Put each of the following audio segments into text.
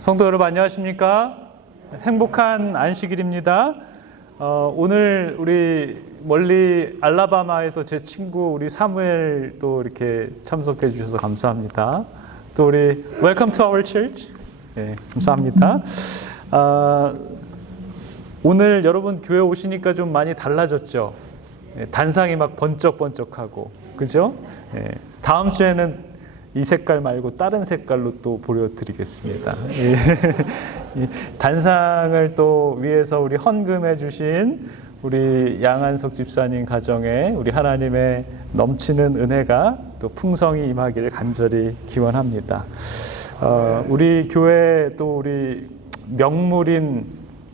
성도 여러분 안녕하십니까? 행복한 안식일입니다. 오늘 우리 멀리 알라바마에서 제 친구 우리 사무엘 또 이렇게 참석해 주셔서 감사합니다. 또 우리 Welcome to our church. 네, 감사합니다. 오늘 여러분 교회 오시니까 좀 많이 달라졌죠? 네, 단상이 막 번쩍번쩍하고 그죠? 네, 다음 주에는 이 색깔 말고 다른 색깔로 또 보여드리겠습니다. 단상을 또 위해서 우리 헌금해 주신 우리 양한석 집사님 가정에 우리 하나님의 넘치는 은혜가 또 풍성히 임하기를 간절히 기원합니다. 우리 교회 또 우리 명물인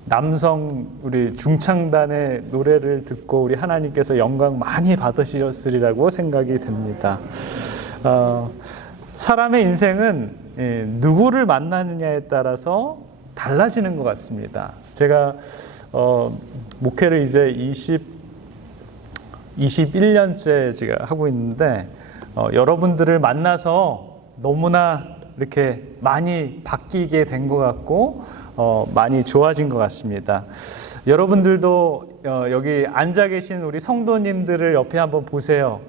남성 우리 중창단의 노래를 듣고 우리 하나님께서 영광 많이 받으셨으리라고 생각이 됩니다. 사람의 인생은 누구를 만나느냐에 따라서 달라지는 것 같습니다. 제가 목회를 이제 21년째 제가 하고 있는데 여러분들을 만나서 너무나 이렇게 많이 바뀌게 된 것 같고 많이 좋아진 것 같습니다. 여러분들도 여기 앉아 계신 우리 성도님들을 옆에 한번 보세요.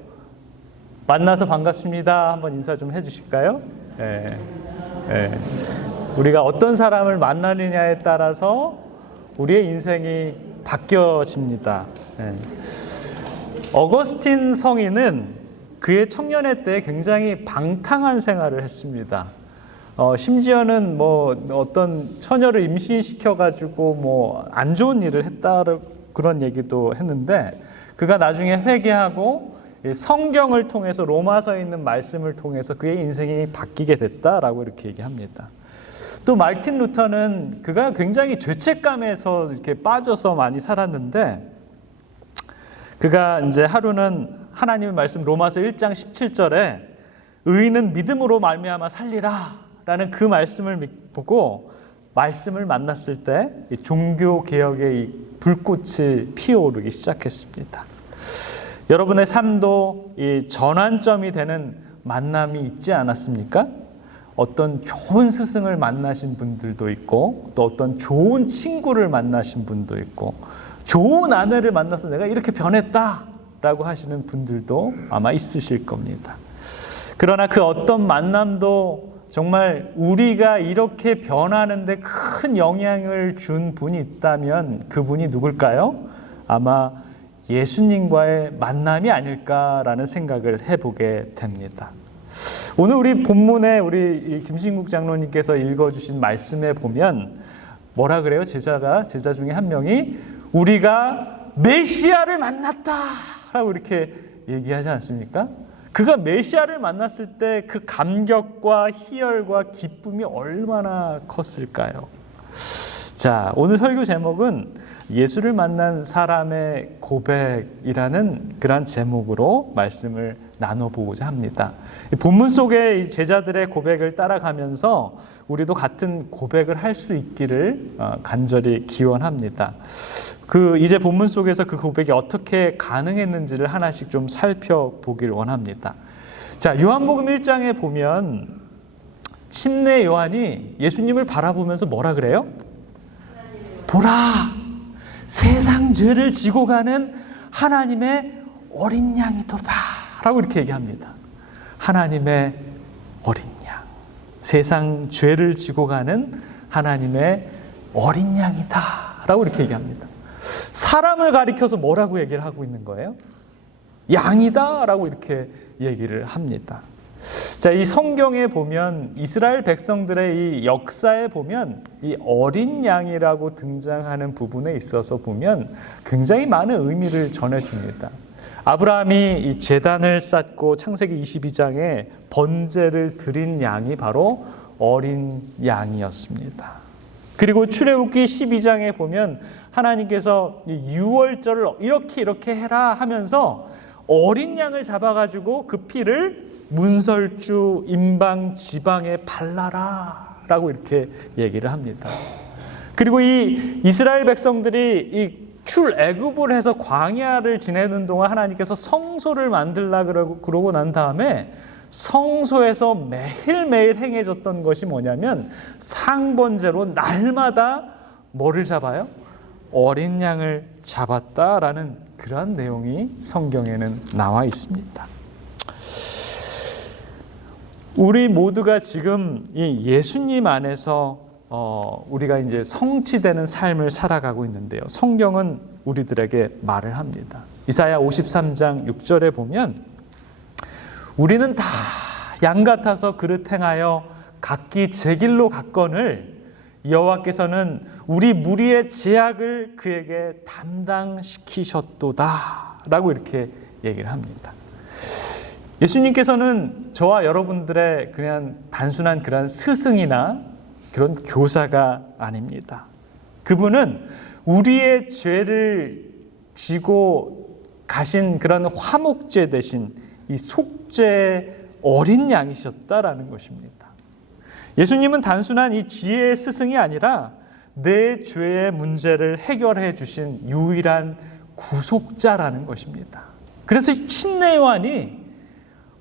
만나서 반갑습니다. 한번 인사 좀 해주실까요? 네. 네. 우리가 어떤 사람을 만나느냐에 따라서 우리의 인생이 바뀌어집니다. 네. 어거스틴 성인은 그의 청년의 때 굉장히 방탕한 생활을 했습니다. 심지어는 뭐 어떤 처녀를 임신시켜가지고 뭐 안 좋은 일을 했다 그런 얘기도 했는데 그가 나중에 회개하고 성경을 통해서 로마서에 있는 말씀을 통해서 그의 인생이 바뀌게 됐다라고 이렇게 얘기합니다. 또 마르틴 루터는 그가 굉장히 죄책감에서 이렇게 빠져서 많이 살았는데 그가 이제 하루는 하나님의 말씀 로마서 1장 17절에 의인은 믿음으로 말미암아 살리라라는 그 말씀을 보고 말씀을 만났을 때 종교 개혁의 이 불꽃이 피어오르기 시작했습니다. 여러분의 삶도 이 전환점이 되는 만남이 있지 않았습니까? 어떤 좋은 스승을 만나신 분들도 있고 또 어떤 좋은 친구를 만나신 분도 있고 좋은 아내를 만나서 내가 이렇게 변했다라고 하시는 분들도 아마 있으실 겁니다. 그러나 그 어떤 만남도 정말 우리가 이렇게 변하는데 큰 영향을 준 분이 있다면 그분이 누굴까요? 아마 예수님과의 만남이 아닐까라는 생각을 해보게 됩니다. 오늘 우리 본문에 우리 김신국 장로님께서 읽어주신 말씀에 보면 뭐라 그래요? 제자 중에 한 명이 우리가 메시아를 만났다라고 이렇게 얘기하지 않습니까? 그가 메시아를 만났을 때 그 감격과 희열과 기쁨이 얼마나 컸을까요? 자, 오늘 설교 제목은 예수를 만난 사람의 고백이라는 그런 제목으로 말씀을 나눠보고자 합니다. 본문 속에 이 제자들의 고백을 따라가면서 우리도 같은 고백을 할 수 있기를 간절히 기원합니다. 이제 본문 속에서 그 고백이 어떻게 가능했는지를 하나씩 좀 살펴보길 원합니다. 자, 요한복음 1장에 보면 침례 요한이 예수님을 바라보면서 뭐라 그래요? 보라! 세상 죄를 지고 가는 하나님의 어린 양이도다 라고 이렇게 얘기합니다. 하나님의 어린 양, 세상 죄를 지고 가는 하나님의 어린 양이다 라고 이렇게 얘기합니다. 사람을 가리켜서 뭐라고 얘기를 하고 있는 거예요? 양이다 라고 이렇게 얘기를 합니다. 자, 이 성경에 보면 이스라엘 백성들의 이 역사에 보면 이 어린 양이라고 등장하는 부분에 있어서 보면 굉장히 많은 의미를 전해줍니다. 아브라함이 이 제단을 쌓고 창세기 22장에 번제를 드린 양이 바로 어린 양이었습니다. 그리고 출애굽기 12장에 보면 하나님께서 유월절을 이렇게 해라 하면서 어린 양을 잡아가지고 그 피를 문설주, 임방, 지방에 발라라 라고 이렇게 얘기를 합니다. 그리고 이 이스라엘 백성들이 이 출애굽을 해서 광야를 지내는 동안 하나님께서 성소를 만들라 그러고 난 다음에 성소에서 매일매일 행해졌던 것이 뭐냐면 상번제로 날마다 뭐를 잡아요? 어린 양을 잡았다라는 그런 내용이 성경에는 나와 있습니다. 우리 모두가 지금 이 예수님 안에서 우리가 이제 성취되는 삶을 살아가고 있는데요. 성경은 우리들에게 말을 합니다. 이사야 53장 6절에 보면 우리는 다 양 같아서 그릇 행하여 각기 제 길로 갔거늘 여호와께서는 우리 무리의 죄악을 그에게 담당시키셨도다 라고 이렇게 얘기를 합니다. 예수님께서는 저와 여러분들의 그냥 단순한 그런 스승이나 그런 교사가 아닙니다. 그분은 우리의 죄를 지고 가신 그런 화목제 대신 이 속죄의 어린 양이셨다라는 것입니다. 예수님은 단순한 이 지혜의 스승이 아니라 내 죄의 문제를 해결해 주신 유일한 구속자라는 것입니다. 그래서 침례 요한이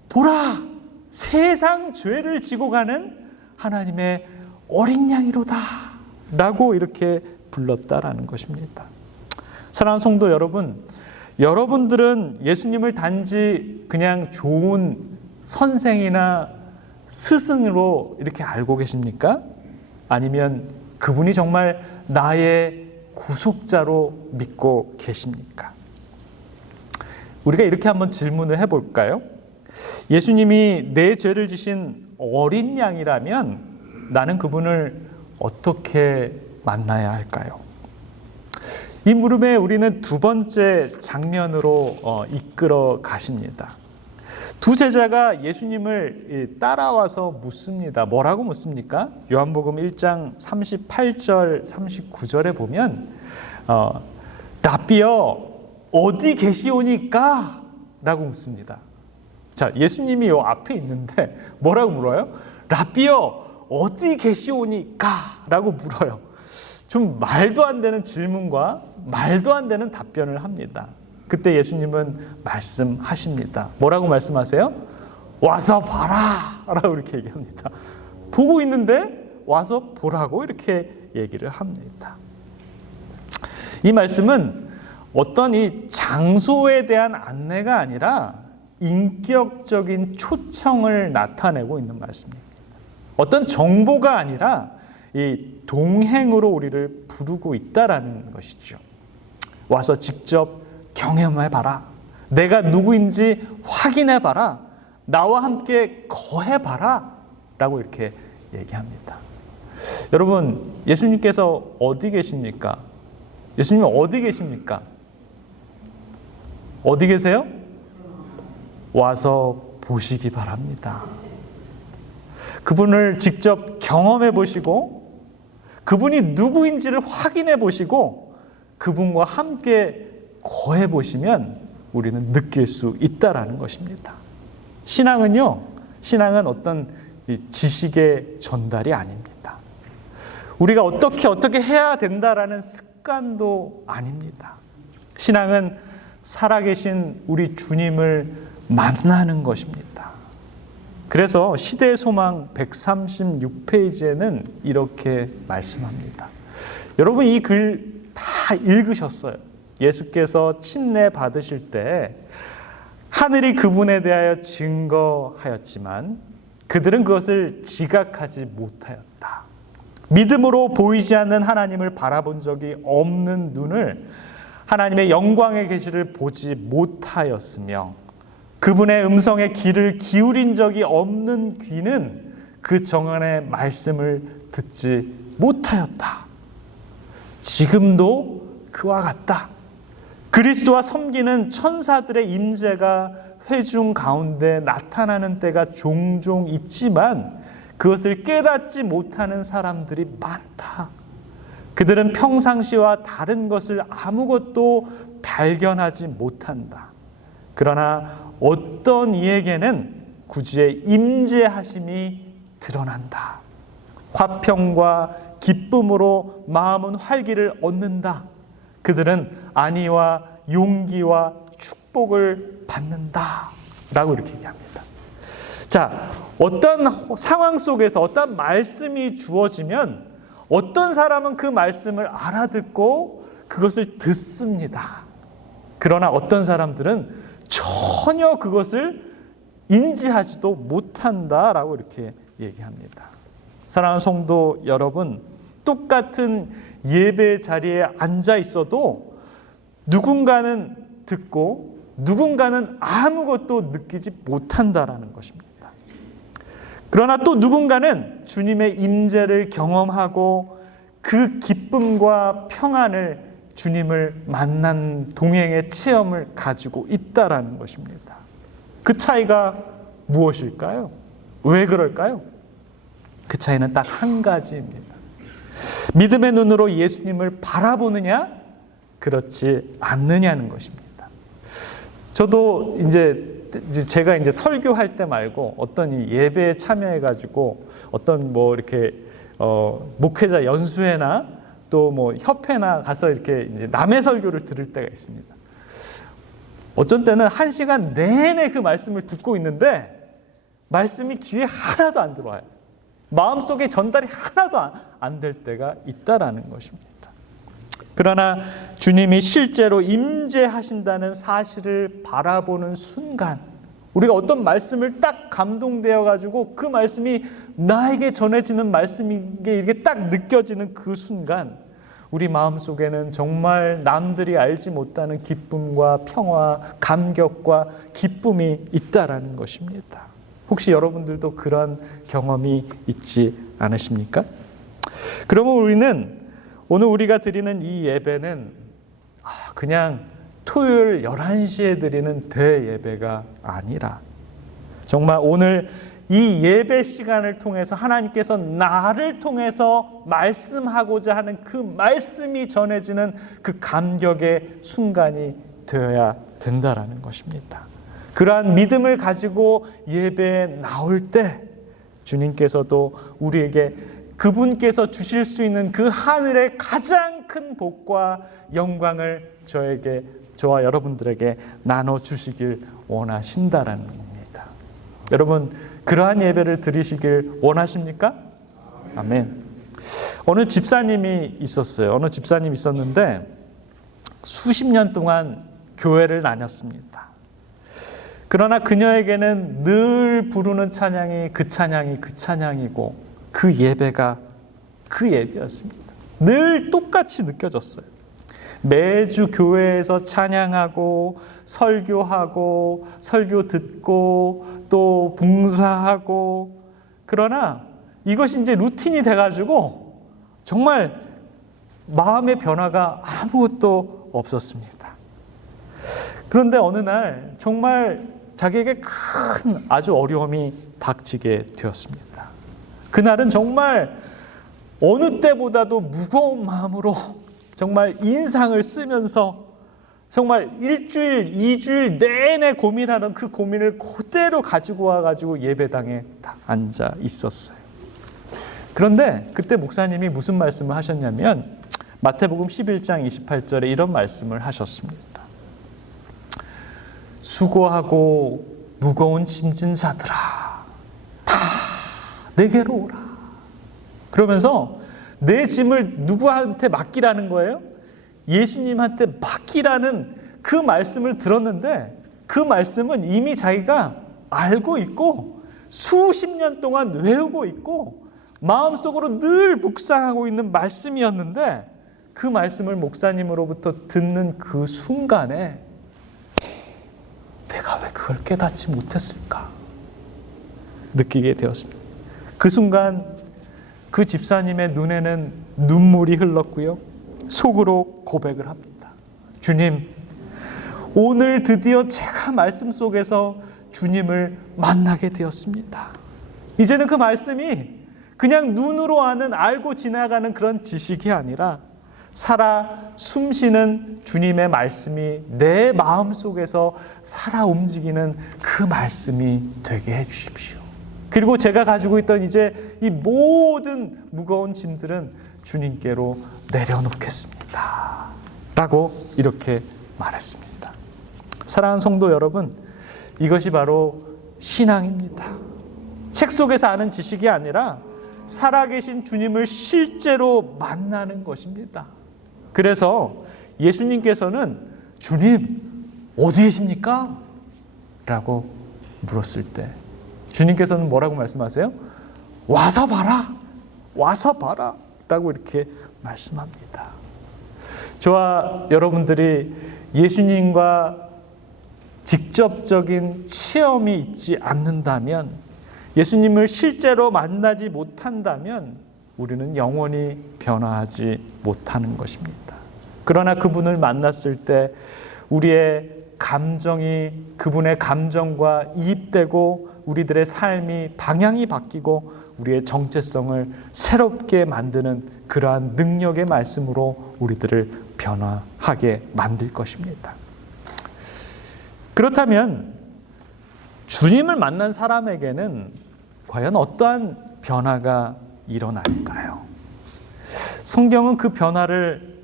보라, 세상 죄를 지고 가는 하나님의 어린 양이로다 라고 이렇게 불렀다라는 것입니다. 사랑하는 성도 여러분, 여러분들은 예수님을 단지 그냥 좋은 선생이나 스승으로 이렇게 알고 계십니까? 아니면 그분이 정말 나의 구속자로 믿고 계십니까? 우리가 이렇게 한번 질문을 해볼까요? 예수님이 내 죄를 지신 어린 양이라면 나는 그분을 어떻게 만나야 할까요? 이 물음에 우리는 두 번째 장면으로 이끌어 가십니다. 두 제자가 예수님을 따라와서 묻습니다. 뭐라고 묻습니까? 요한복음 1장 38절 39절에 보면 라삐여 어디 계시오니까? 라고 묻습니다. 자, 예수님이 요 앞에 있는데 뭐라고 물어요? 라삐여 어디 계시오니까? 라고 물어요. 좀 말도 안 되는 질문과 말도 안 되는 답변을 합니다. 그때 예수님은 말씀하십니다. 뭐라고 말씀하세요? 와서 봐라 라고 이렇게 얘기합니다. 보고 있는데 와서 보라고 이렇게 얘기를 합니다. 이 말씀은 어떤 이 장소에 대한 안내가 아니라 인격적인 초청을 나타내고 있는 말씀입니다. 어떤 정보가 아니라 이 동행으로 우리를 부르고 있다라는 것이죠. 와서 직접 경험해봐라. 내가 누구인지 확인해봐라. 나와 함께 거해봐라. 라고 이렇게 얘기합니다. 여러분, 예수님께서 어디 계십니까? 예수님 어디 계십니까? 어디 계세요? 와서 보시기 바랍니다. 그분을 직접 경험해 보시고 그분이 누구인지를 확인해 보시고 그분과 함께 거해 보시면 우리는 느낄 수 있다라는 것입니다. 신앙은요, 신앙은 어떤 지식의 전달이 아닙니다. 우리가 어떻게 해야 된다라는 습관도 아닙니다. 신앙은 살아계신 우리 주님을 만나는 것입니다. 그래서 시대의 소망 136페이지에는 이렇게 말씀합니다. 여러분 이 글 다 읽으셨어요. 예수께서 침례 받으실 때 하늘이 그분에 대하여 증거하였지만 그들은 그것을 지각하지 못하였다. 믿음으로 보이지 않는 하나님을 바라본 적이 없는 눈을 하나님의 영광의 계시를 보지 못하였으며 그분의 음성에 귀를 기울인 적이 없는 귀는 그 정언의 말씀을 듣지 못하였다. 지금도 그와 같다. 그리스도와 섬기는 천사들의 임재가 회중 가운데 나타나는 때가 종종 있지만 그것을 깨닫지 못하는 사람들이 많다. 그들은 평상시와 다른 것을 아무것도 발견하지 못한다. 그러나 어떤 이에게는 구주의 임재하심이 드러난다. 화평과 기쁨으로 마음은 활기를 얻는다. 그들은 안위와 용기와 축복을 받는다. 라고 이렇게 얘기합니다. 자, 어떤 상황 속에서 어떤 말씀이 주어지면 어떤 사람은 그 말씀을 알아듣고 그것을 듣습니다. 그러나 어떤 사람들은 전혀 그것을 인지하지도 못한다라고 이렇게 얘기합니다. 사랑하는 성도 여러분, 똑같은 예배 자리에 앉아 있어도 누군가는 듣고 누군가는 아무것도 느끼지 못한다라는 것입니다. 그러나 또 누군가는 주님의 임재를 경험하고 그 기쁨과 평안을 주님을 만난 동행의 체험을 가지고 있다라는 것입니다. 그 차이가 무엇일까요? 왜 그럴까요? 그 차이는 딱 한 가지입니다. 믿음의 눈으로 예수님을 바라보느냐, 그렇지 않느냐는 것입니다. 저도 제가 설교할 때 말고 어떤 이 예배에 참여해가지고 어떤 뭐 이렇게 목회자 연수회나 또 뭐 협회나 가서 이렇게 이제 남의 설교를 들을 때가 있습니다. 어쩐 때는 1시간 내내 그 말씀을 듣고 있는데 말씀이 귀에 하나도 안 들어와요. 마음속에 전달이 하나도 안 될 때가 있다라는 것입니다. 그러나 주님이 실제로 임재하신다는 사실을 바라보는 순간, 우리가 어떤 말씀을 딱 감동되어 가지고 그 말씀이 나에게 전해지는 말씀인 게 이게 딱 느껴지는 그 순간, 우리 마음속에는 정말 남들이 알지 못하는 기쁨과 평화, 감격과 기쁨이 있다라는 것입니다. 혹시 여러분들도 그런 경험이 있지 않으십니까? 그러면 우리는 오늘 우리가 드리는 이 예배는 그냥 토요일 11시에 드리는 대예배가 아니라 정말 오늘 이 예배 시간을 통해서 하나님께서 나를 통해서 말씀하고자 하는 그 말씀이 전해지는 그 감격의 순간이 되어야 된다라는 것입니다. 그러한 믿음을 가지고 예배에 나올 때 주님께서도 우리에게 그분께서 주실 수 있는 그 하늘의 가장 큰 복과 영광을 저와 여러분들에게 나눠주시길 원하신다라는 겁니다. 여러분, 그러한 예배를 드리시길 원하십니까? 아멘. 어느 집사님이 있었는데 수십 년 동안 교회를 다녔습니다. 그러나 그녀에게는 늘 부르는 찬양이 그 찬양이고 그 예배가 그 예배였습니다. 늘 똑같이 느껴졌어요. 매주 교회에서 찬양하고 설교하고 설교 듣고 또 봉사하고, 그러나 이것이 이제 루틴이 돼가지고 정말 마음의 변화가 아무것도 없었습니다. 그런데 어느 날 정말 자기에게 큰 아주 어려움이 닥치게 되었습니다. 그날은 정말 어느 때보다도 무거운 마음으로 정말 인상을 쓰면서 정말 1주일, 2주일 내내 고민하던 그 고민을 그대로 가지고 와가지고 예배당에 딱 앉아 있었어요. 그런데 그때 목사님이 무슨 말씀을 하셨냐면 마태복음 11장 28절에 이런 말씀을 하셨습니다. 수고하고 무거운 짐진 자들아, 다 내게로 오라. 그러면서 내 짐을 누구한테 맡기라는 거예요? 예수님한테 맡기라는 그 말씀을 들었는데 그 말씀은 이미 자기가 알고 있고 수십 년 동안 외우고 있고 마음속으로 늘 묵상하고 있는 말씀이었는데 그 말씀을 목사님으로부터 듣는 그 순간에 내가 왜 그걸 깨닫지 못했을까 느끼게 되었습니다. 그 순간 그 집사님의 눈에는 눈물이 흘렀고요, 속으로 고백을 합니다. 주님, 오늘 드디어 제가 말씀 속에서 주님을 만나게 되었습니다. 이제는 그 말씀이 그냥 눈으로 아는, 알고 지나가는 그런 지식이 아니라 살아 숨쉬는 주님의 말씀이 내 마음 속에서 살아 움직이는 그 말씀이 되게 해 주십시오. 그리고 제가 가지고 있던 이제 이 모든 무거운 짐들은 주님께로 내려놓겠습니다. 라고 이렇게 말했습니다. 사랑하는 성도 여러분, 이것이 바로 신앙입니다. 책 속에서 아는 지식이 아니라 살아계신 주님을 실제로 만나는 것입니다. 그래서 예수님께서는 주님 어디 계십니까? 라고 물었을 때 주님께서는 뭐라고 말씀하세요? 와서 봐라, 와서 봐라 라고 이렇게 말씀합니다. 저와 여러분들이 예수님과 직접적인 체험이 있지 않는다면, 예수님을 실제로 만나지 못한다면 우리는 영원히 변화하지 못하는 것입니다. 그러나 그분을 만났을 때 우리의 감정이 그분의 감정과 이입되고 우리들의 삶이 방향이 바뀌고 우리의 정체성을 새롭게 만드는 그러한 능력의 말씀으로 우리들을 변화하게 만들 것입니다. 그렇다면 주님을 만난 사람에게는 과연 어떠한 변화가 일어날까요? 성경은 그 변화를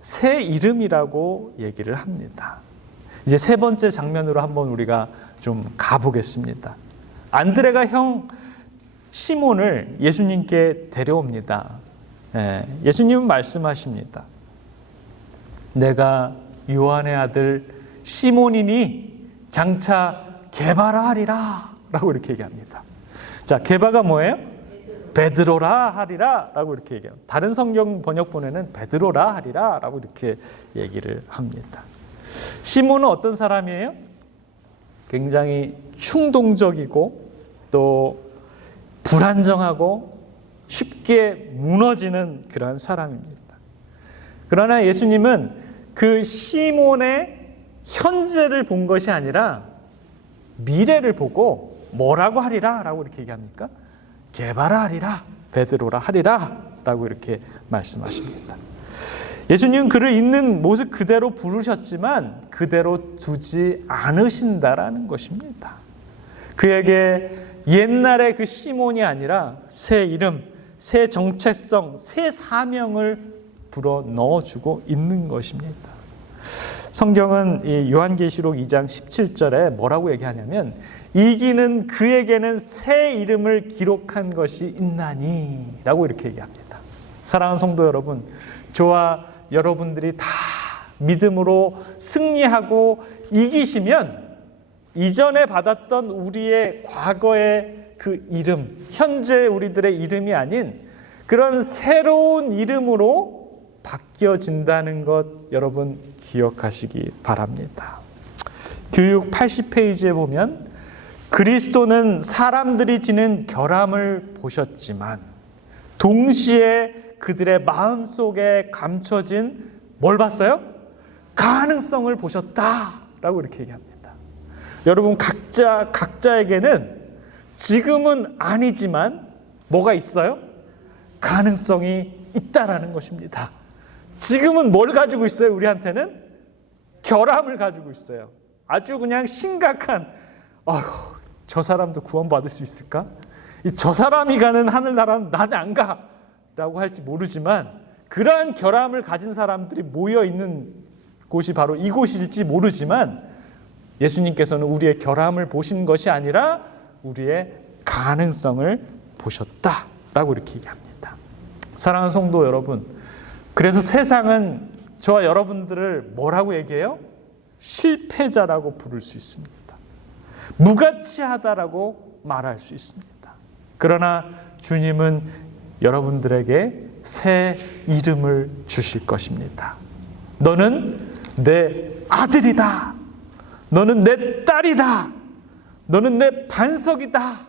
새 이름이라고 얘기를 합니다. 이제 세 번째 장면으로 한번 우리가 좀 가보겠습니다. 안드레가 형 시몬을 예수님께 데려옵니다. 예수님은 말씀하십니다. 내가 요한의 아들 시몬이니 장차 게바라 하리라 라고 이렇게 얘기합니다. 자, 게바가 뭐예요? 베드로라 하리라 라고 이렇게 얘기합니다. 다른 성경 번역본에는 베드로라 하리라 라고 이렇게 얘기를 합니다. 시몬은 어떤 사람이에요? 굉장히 충동적이고 또 불안정하고 쉽게 무너지는 그런 사람입니다. 그러나 예수님은 그 시몬의 현재를 본 것이 아니라 미래를 보고 뭐라고 하리라 라고 이렇게 얘기합니까? 게바라 하리라, 베드로라 하리라 라고 이렇게 말씀하십니다. 예수님은 그를 있는 모습 그대로 부르셨지만 그대로 두지 않으신다라는 것입니다. 그에게 옛날의 그 시몬이 아니라 새 이름, 새 정체성, 새 사명을 불어 넣어주고 있는 것입니다. 성경은 이 요한계시록 2장 17절에 뭐라고 얘기하냐면 이기는 그에게는 새 이름을 기록한 것이 있나니 라고 이렇게 얘기합니다. 사랑하는 성도 여러분, 저와 여러분들이 다 믿음으로 승리하고 이기시면 이전에 받았던 우리의 과거의 그 이름, 현재 우리들의 이름이 아닌 그런 새로운 이름으로 바뀌어진다는 것 여러분 기억하시기 바랍니다. 교육 80페이지에 보면 그리스도는 사람들이 지닌 결함을 보셨지만 동시에 그들의 마음속에 감춰진 뭘 봤어요? 가능성을 보셨다라고 이렇게 얘기합니다. 여러분 각자에게는 지금은 아니지만 뭐가 있어요? 가능성이 있다라는 것입니다. 지금은 뭘 가지고 있어요? 우리한테는 결함을 가지고 있어요. 아주 그냥 심각한 저 사람도 구원받을 수 있을까? 저 사람이 가는 하늘나라는 나는 안 가! 라고 할지 모르지만 그러한 결함을 가진 사람들이 모여있는 곳이 바로 이곳일지 모르지만 예수님께서는 우리의 결함을 보신 것이 아니라 우리의 가능성을 보셨다라고 이렇게 얘기합니다. 사랑하는 성도 여러분, 그래서 세상은 저와 여러분들을 뭐라고 얘기해요? 실패자라고 부를 수 있습니다. 무가치하다라고 말할 수 있습니다. 그러나 주님은 여러분들에게 새 이름을 주실 것입니다. 너는 내 아들이다. 너는 내 딸이다. 너는 내 반석이다.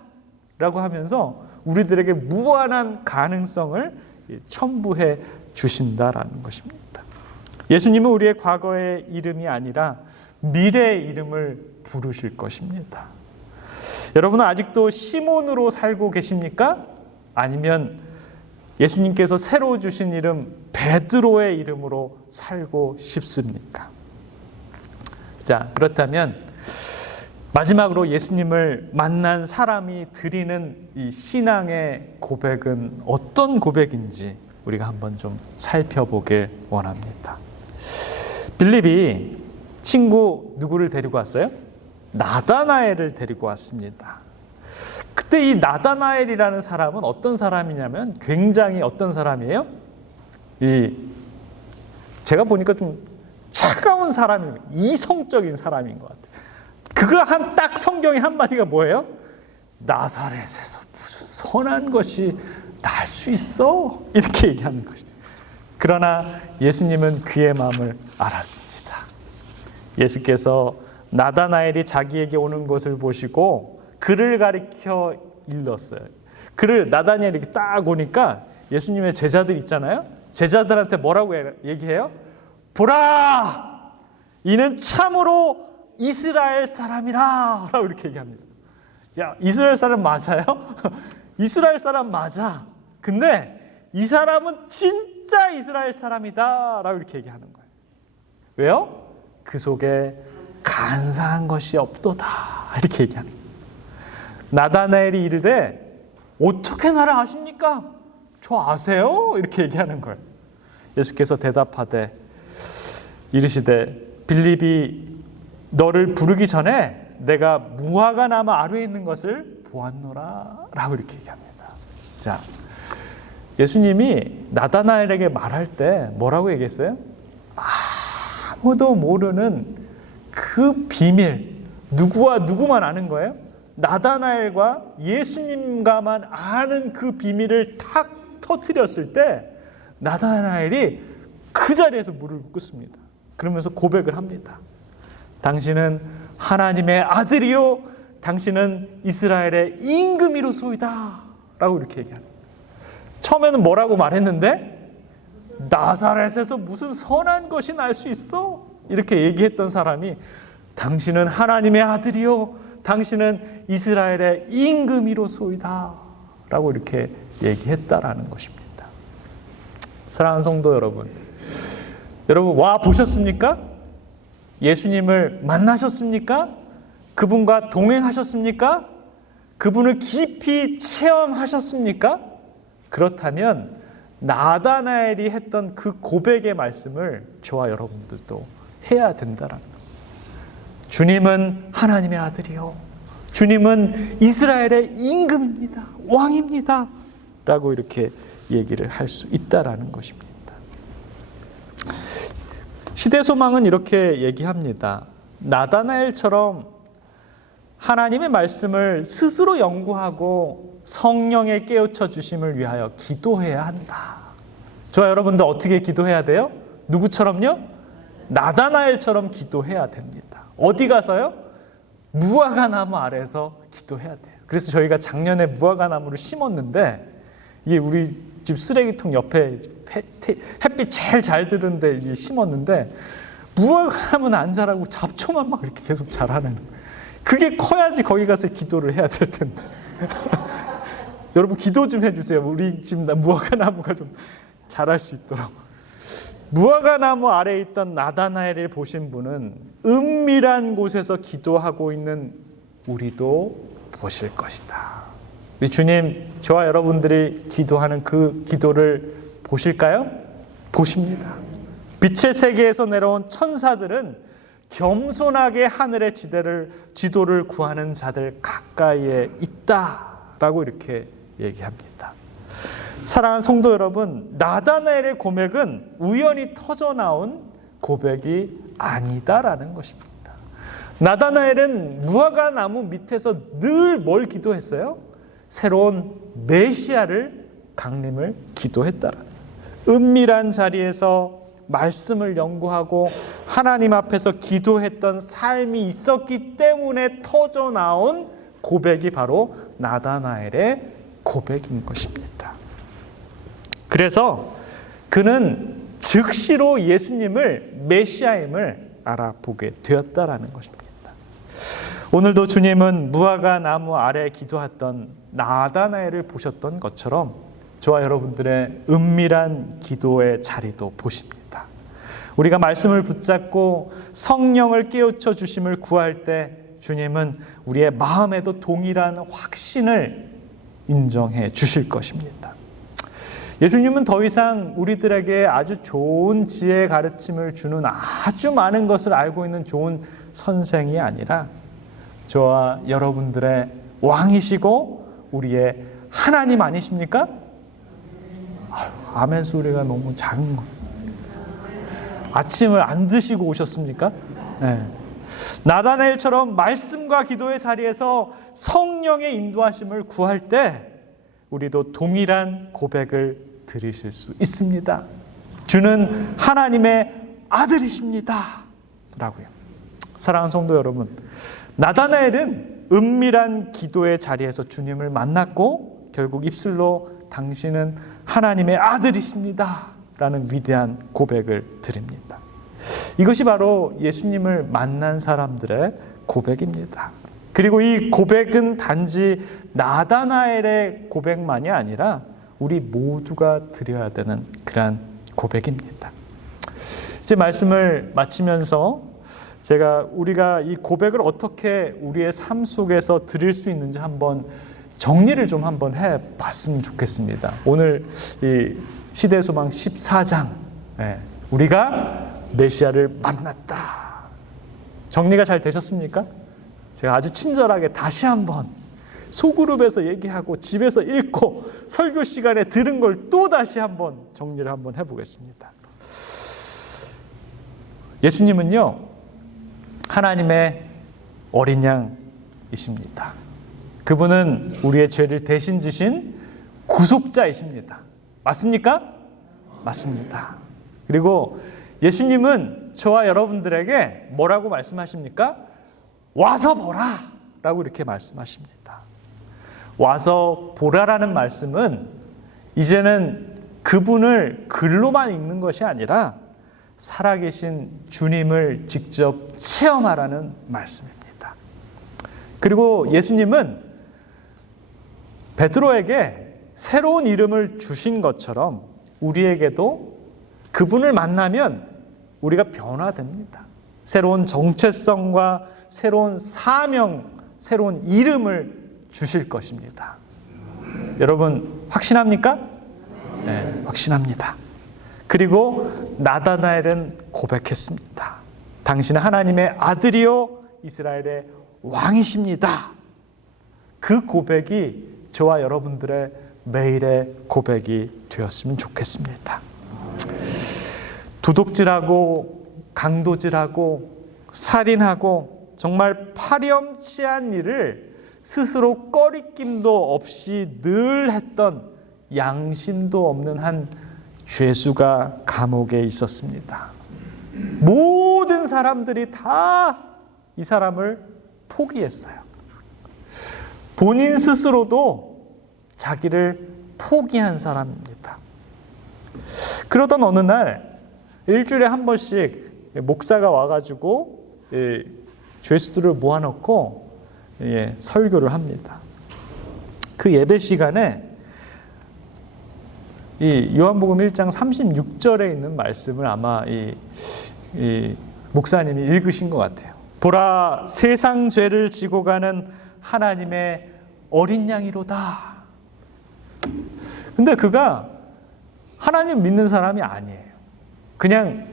라고 하면서 우리들에게 무한한 가능성을 첨부해 주신다라는 것입니다. 예수님은 우리의 과거의 이름이 아니라 미래의 이름을 부르실 것입니다. 여러분은 아직도 시몬으로 살고 계십니까? 아니면 예수님께서 새로 주신 이름 베드로의 이름으로 살고 싶습니까? 자, 그렇다면 마지막으로 예수님을 만난 사람이 드리는 이 신앙의 고백은 어떤 고백인지 우리가 한번 좀 살펴보길 원합니다. 빌립이 친구 누구를 데리고 왔어요? 나다나엘을 데리고 왔습니다. 그때 이 나다나엘이라는 사람은 어떤 사람이냐면 굉장히 어떤 사람이에요? 제가 보니까 좀 차가운 사람이 이성적인 사람인 것 같아요. 그거 딱 성경의 한마디가 뭐예요? 나사렛에서 무슨 선한 것이 날 수 있어? 이렇게 얘기하는 것이. 그러나 예수님은 그의 마음을 알았습니다. 예수께서 나다나엘이 자기에게 오는 것을 보시고 그를 가리켜 일렀어요. 그를 나다나엘이 이렇게 딱 오니까 예수님의 제자들 있잖아요. 제자들한테 뭐라고 얘기해요? 보라! 이는 참으로 이스라엘 사람이라! 라고 이렇게 얘기합니다. 야, 이스라엘 사람 맞아요? 이스라엘 사람 맞아. 근데 이 사람은 진짜 이스라엘 사람이다. 라고 이렇게 얘기하는 거예요. 왜요? 그 속에 간사한 것이 없도다. 이렇게 얘기하는 거예요. 나다나엘이 이르되 어떻게 나를 아십니까? 저 아세요? 이렇게 얘기하는 거예요. 예수께서 대답하되 이르시되 빌립이 너를 부르기 전에 내가 무화과 나무 아래에 있는 것을 보았노라 라고 이렇게 얘기합니다. 자, 예수님이 나다나엘에게 말할 때 뭐라고 얘기했어요? 아무도 모르는 그 비밀, 누구와 누구만 아는 거예요? 나다나엘과 예수님과만 아는 그 비밀을 탁 터뜨렸을 때 나다나엘이 그 자리에서 무릎을 꿇습니다. 그러면서 고백을 합니다. 당신은 하나님의 아들이요 당신은 이스라엘의 임금이로소이다 라고 이렇게 얘기합니다. 처음에는 뭐라고 말했는데 나사렛에서 무슨 선한 것이 날 수 있어? 이렇게 얘기했던 사람이 당신은 하나님의 아들이요 당신은 이스라엘의 임금이로소이다 라고 이렇게 얘기했다라는 것입니다. 사랑하는 성도 여러분, 여러분 와 보셨습니까? 예수님을 만나셨습니까? 그분과 동행하셨습니까? 그분을 깊이 체험하셨습니까? 그렇다면 나다나엘이 했던 그 고백의 말씀을 저와 여러분들도 해야 된다는 거예요. 주님은 하나님의 아들이요 주님은 이스라엘의 임금입니다. 왕입니다. 라고 이렇게 얘기를 할 수 있다라는 것입니다. 시대소망은 이렇게 얘기합니다. 나다나엘처럼 하나님의 말씀을 스스로 연구하고 성령의 깨우쳐 주심을 위하여 기도해야 한다. 저와 여러분들 어떻게 기도해야 돼요? 누구처럼요? 나다나엘처럼 기도해야 됩니다. 어디 가서요? 무화과 나무 아래에서 기도해야 돼요. 그래서 저희가 작년에 무화과 나무를 심었는데 이게 우리 집 쓰레기통 옆에 햇빛 제일 잘 드는데 이제 심었는데 무화과 나무는 안 자라고 잡초만 막 이렇게 계속 자라는 거예요. 그게 커야지 거기 가서 기도를 해야 될 텐데. 여러분 기도 좀 해주세요. 우리 집 무화과 나무가 좀 자랄 수 있도록. 무화과 나무 아래에 있던 나다나엘을 보신 분은 은밀한 곳에서 기도하고 있는 우리도 보실 것이다. 우리 주님, 저와 여러분들이 기도하는 그 기도를 보실까요? 보십니다. 빛의 세계에서 내려온 천사들은 겸손하게 하늘의 지도를 구하는 자들 가까이에 있다라고 이렇게 얘기합니다. 사랑하는 성도 여러분, 나다나엘의 고백은 우연히 터져나온 고백이 아니다라는 것입니다. 나다나엘은 무화과 나무 밑에서 늘 뭘 기도했어요? 새로운 메시아를 강림을 기도했다라는 은밀한 자리에서 말씀을 연구하고 하나님 앞에서 기도했던 삶이 있었기 때문에 터져나온 고백이 바로 나다나엘의 고백인 것입니다. 그래서 그는 즉시로 예수님을 메시아임을 알아보게 되었다라는 것입니다. 오늘도 주님은 무화과 나무 아래 기도했던 나다나엘을 보셨던 것처럼 저와 여러분들의 은밀한 기도의 자리도 보십니다. 우리가 말씀을 붙잡고 성령을 깨우쳐 주심을 구할 때 주님은 우리의 마음에도 동일한 확신을 인정해 주실 것입니다. 예수님은 더 이상 우리들에게 아주 좋은 지혜 가르침을 주는 아주 많은 것을 알고 있는 좋은 선생이 아니라 저와 여러분들의 왕이시고 우리의 하나님 아니십니까? 아멘 소리가 너무 작은 거. 아침을 안 드시고 오셨습니까? 네. 나다나엘처럼 말씀과 기도의 자리에서 성령의 인도하심을 구할 때 우리도 동일한 고백을 드리실 수 있습니다. 주는 하나님의 아들이십니다. 라고요. 사랑하는 성도 여러분, 나다나엘은 은밀한 기도의 자리에서 주님을 만났고 결국 입술로 당신은 하나님의 아들이십니다. 라는 위대한 고백을 드립니다. 이것이 바로 예수님을 만난 사람들의 고백입니다. 그리고 이 고백은 단지 나다나엘의 고백만이 아니라 우리 모두가 드려야 되는 그러한 고백입니다. 이제 말씀을 마치면서 우리가 이 고백을 어떻게 우리의 삶 속에서 드릴 수 있는지 한번 정리를 좀 한번 해봤으면 좋겠습니다. 오늘 이 시대소망 14장, 우리가 메시아를 만났다. 정리가 잘 되셨습니까? 제가 아주 친절하게 다시 한번 소그룹에서 얘기하고 집에서 읽고 설교 시간에 들은 걸 또 다시 한번 정리를 한번 해보겠습니다. 예수님은요, 하나님의 어린 양이십니다. 그분은 우리의 죄를 대신 지신 구속자이십니다. 맞습니까? 맞습니다. 그리고 예수님은 저와 여러분들에게 뭐라고 말씀하십니까? 와서 보라! 라고 이렇게 말씀하십니다. 와서 보라라는 말씀은 이제는 그분을 글로만 읽는 것이 아니라 살아계신 주님을 직접 체험하라는 말씀입니다. 그리고 예수님은 베드로에게 새로운 이름을 주신 것처럼 우리에게도 그분을 만나면 우리가 변화됩니다. 새로운 정체성과 새로운 사명, 새로운 이름을 주실 것입니다. 여러분 확신합니까? 네, 확신합니다. 그리고 나다나엘은 고백했습니다. 당신은 하나님의 아들이요 이스라엘의 왕이십니다. 그 고백이 저와 여러분들의 매일의 고백이 되었으면 좋겠습니다. 도둑질하고 강도질하고 살인하고 정말 파렴치한 일을 스스로 꺼리낌도 없이 늘 했던 양심도 없는 한 죄수가 감옥에 있었습니다. 모든 사람들이 다 이 사람을 포기했어요. 본인 스스로도 자기를 포기한 사람입니다. 그러던 어느 날 일주일에 한 번씩 목사가 와가지고 죄수들을 모아놓고 설교를 합니다. 그 예배 시간에 이 요한복음 1장 36절에 있는 말씀을 아마 이 목사님이 읽으신 것 같아요. 보라, 세상 죄를 지고 가는 하나님의 어린 양이로다. 근데 그가 하나님 믿는 사람이 아니에요. 그냥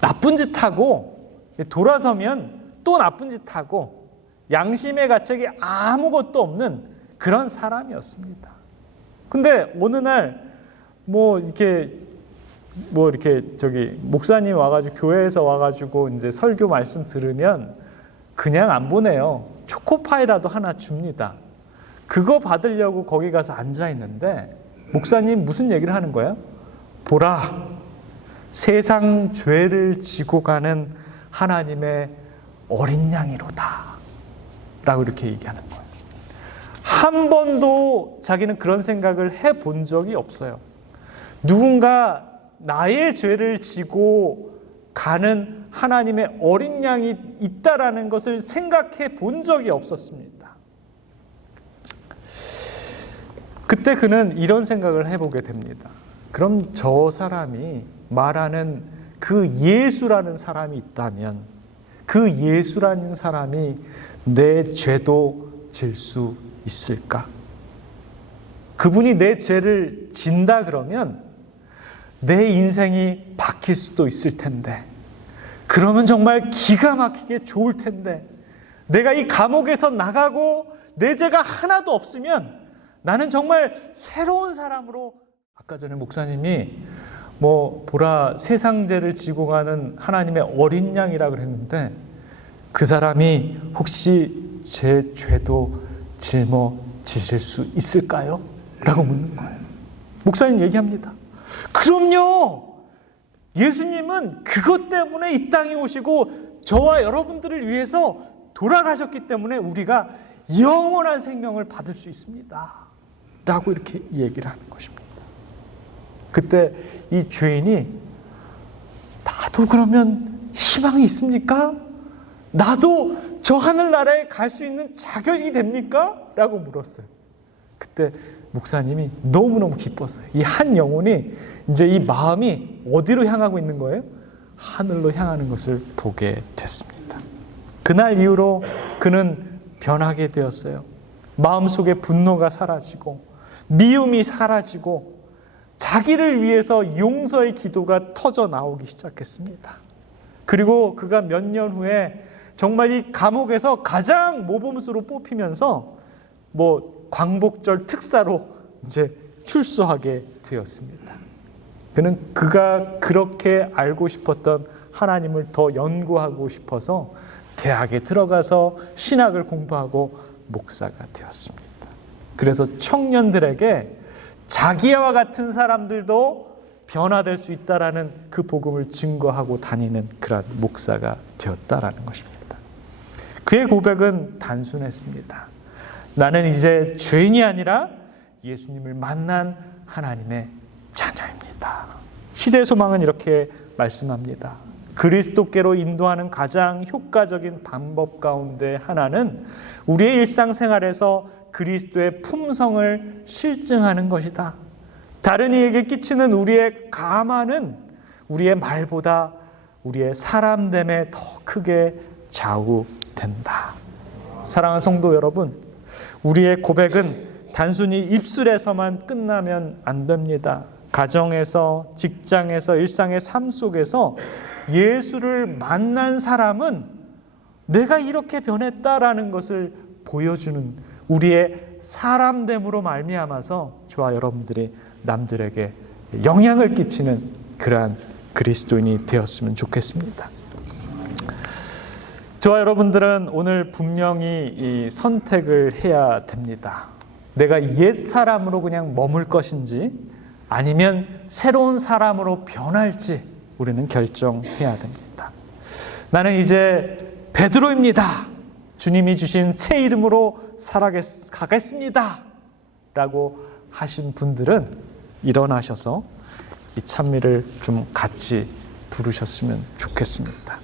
나쁜 짓 하고 돌아서면 또 나쁜 짓 하고 양심의 가책이 아무것도 없는 그런 사람이었습니다. 근데 어느 날 이렇게 목사님 와가지고 교회에서 와가지고 이제 설교 말씀 들으면 그냥 안 보내요. 초코파이라도 하나 줍니다. 그거 받으려고 거기 가서 앉아 있는데 목사님 무슨 얘기를 하는 거예요? 보라, 세상 죄를 지고 가는 하나님의 어린 양이로다. 라고 이렇게 얘기하는 거예요. 한 번도 자기는 그런 생각을 해본 적이 없어요. 누군가 나의 죄를 지고 가는 하나님의 어린 양이 있다라는 것을 생각해 본 적이 없었습니다. 그때 그는 이런 생각을 해보게 됩니다. 그럼 저 사람이 말하는 그 예수라는 사람이 있다면 그 예수라는 사람이 내 죄도 질 수 있을까? 그분이 내 죄를 진다 그러면 내 인생이 바뀔 수도 있을 텐데, 그러면 정말 기가 막히게 좋을 텐데, 내가 이 감옥에서 나가고 내 죄가 하나도 없으면 나는 정말 새로운 사람으로. 아까 전에 목사님이 보라 세상 죄를 지고 가는 하나님의 어린 양이라 그랬는데, 그 사람이 혹시 제 죄도 짊어지실 수 있을까요? 라고 묻는 거예요. 목사님 얘기합니다. 그럼요. 예수님은 그것 때문에 이 땅에 오시고 저와 여러분들을 위해서 돌아가셨기 때문에 우리가 영원한 생명을 받을 수 있습니다. 라고 이렇게 얘기를 하는 것입니다. 그때 이 죄인이 나도 그러면 희망이 있습니까? 나도 저 하늘나라에 갈 수 있는 자격이 됩니까? 라고 물었어요. 그때 목사님이 너무너무 기뻤어요. 이 한 영혼이 이제 이 마음이 어디로 향하고 있는 거예요? 하늘로 향하는 것을 보게 됐습니다. 그날 이후로 그는 변하게 되었어요. 마음속에 분노가 사라지고 미움이 사라지고 자기를 위해서 용서의 기도가 터져 나오기 시작했습니다. 그리고 그가 몇 년 후에 정말 이 감옥에서 가장 모범수로 뽑히면서 광복절 특사로 이제 출소하게 되었습니다. 그는 그가 그렇게 알고 싶었던 하나님을 더 연구하고 싶어서 대학에 들어가서 신학을 공부하고 목사가 되었습니다. 그래서 청년들에게 자기와 같은 사람들도 변화될 수 있다라는 그 복음을 증거하고 다니는 그런 목사가 되었다라는 것입니다. 그의 고백은 단순했습니다. 나는 이제 죄인이 아니라 예수님을 만난 하나님의 자녀입니다. 시대의 소망은 이렇게 말씀합니다. 그리스도께로 인도하는 가장 효과적인 방법 가운데 하나는 우리의 일상생활에서 그리스도의 품성을 실증하는 것이다. 다른 이에게 끼치는 우리의 감화는 우리의 말보다 우리의 사람됨에 더 크게 좌우된다. 사랑하는 성도 여러분, 우리의 고백은 단순히 입술에서만 끝나면 안 됩니다. 가정에서, 직장에서, 일상의 삶 속에서 예수를 만난 사람은 내가 이렇게 변했다라는 것을 보여주는 우리의 사람됨으로 말미암아서 저와 여러분들이 남들에게 영향을 끼치는 그러한 그리스도인이 되었으면 좋겠습니다. 저와 여러분들은 오늘 분명히 이 선택을 해야 됩니다. 내가 옛 사람으로 그냥 머물 것인지 아니면 새로운 사람으로 변할지 우리는 결정해야 됩니다. 나는 이제 베드로입니다. 주님이 주신 새 이름으로 살아가겠습니다. 라고 하신 분들은 일어나셔서 이 찬미를 좀 같이 부르셨으면 좋겠습니다.